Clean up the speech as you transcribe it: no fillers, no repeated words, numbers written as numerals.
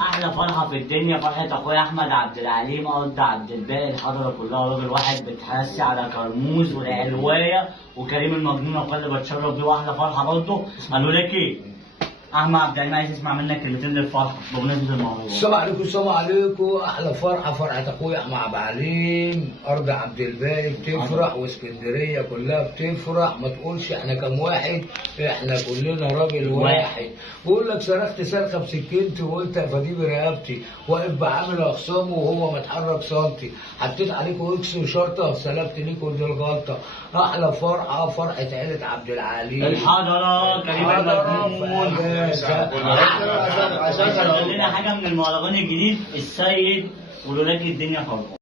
احلى فرحه في الدنيا فرحه اخويا احمد عبد العليم قد عبد الباقي الحضره كلها، راجل واحد بتحسي على كرموز والعلوايه وكريم المجنون وكل بتشرف بيه، واحلى فرحه برضه. قالوا لك ايه؟ احمد عبد العليم عايز يسمع منك كلمتين للفرحه بمناسبه الموضوع. السلام عليكم، السلام عليكم. احلى فرحه فرحه اخويا احمد عبد العليم، ارض عبد الباقي بتفرح واسكندريه كلها بتفرح. ما تقولش احنا كام واحد، احنا كلنا راجل واحد. بقول لك صرخت صرخه بسكينتي وقلت يا فدي برقبتي، واقف بعامل اخصامه وهو متحرك سنتي، حطيت عليكم اكس وشرطه سلبت ليكم دي الغلطه. احلى فرحه فرحه عيله عبد العليم الحضره كريم المجنون. عشان لنا حاجه من المهرجان الجديد السيد ولولاك الدنيا خالص.